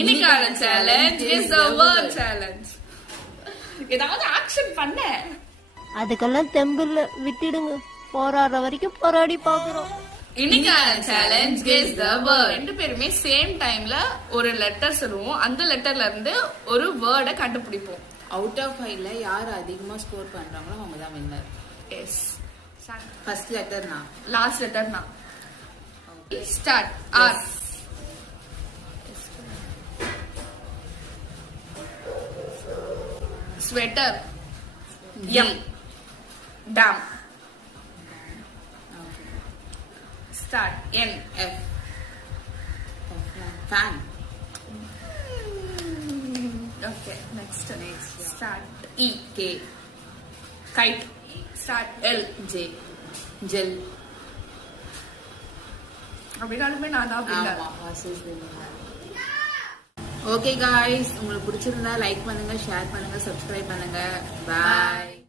இன்னைக்கான challenge is the word challenge. ஏதாவது action பண்ண அதுக்கெல்லாம் தெம்பில்ல விட்டுடுங்க. போராடுற வரைக்கும் போராடி பாக்குறோம். இன்னைக்கான சேலஞ்ச் இஸ் தி வேர்ட். ரெண்டு பேருமே சேம் டைம்ல ஒரு லெட்டர் சொல்லுவோம். அந்த லெட்டர்ல இருந்து ஒரு வேர்டை கண்டுபிடிப்போம். அவுட் ஆஃப் 5ல யார் அதிகமா ஸ்கோர் பண்றாங்களோ அவங்க தான் வின்னர். எஸ். ஃபர்ஸ்ட் லெட்டர் நான், லாஸ்ட் லெட்டர் நான். Start. R. Sweater. M. Tom. Start. N. F. Fan. Okay, next. Start. E. K. Kite. Start. L. J. Gel. அப்படினாலுமே நான் தான் அப்படின்னா. ஓகே காய்ஸ், உங்களுக்கு பிடிச்சிருந்தா லைக் பண்ணுங்க, ஷேர் பண்ணுங்க, சப்ஸ்கிரைப் பண்ணுங்க. பாய்.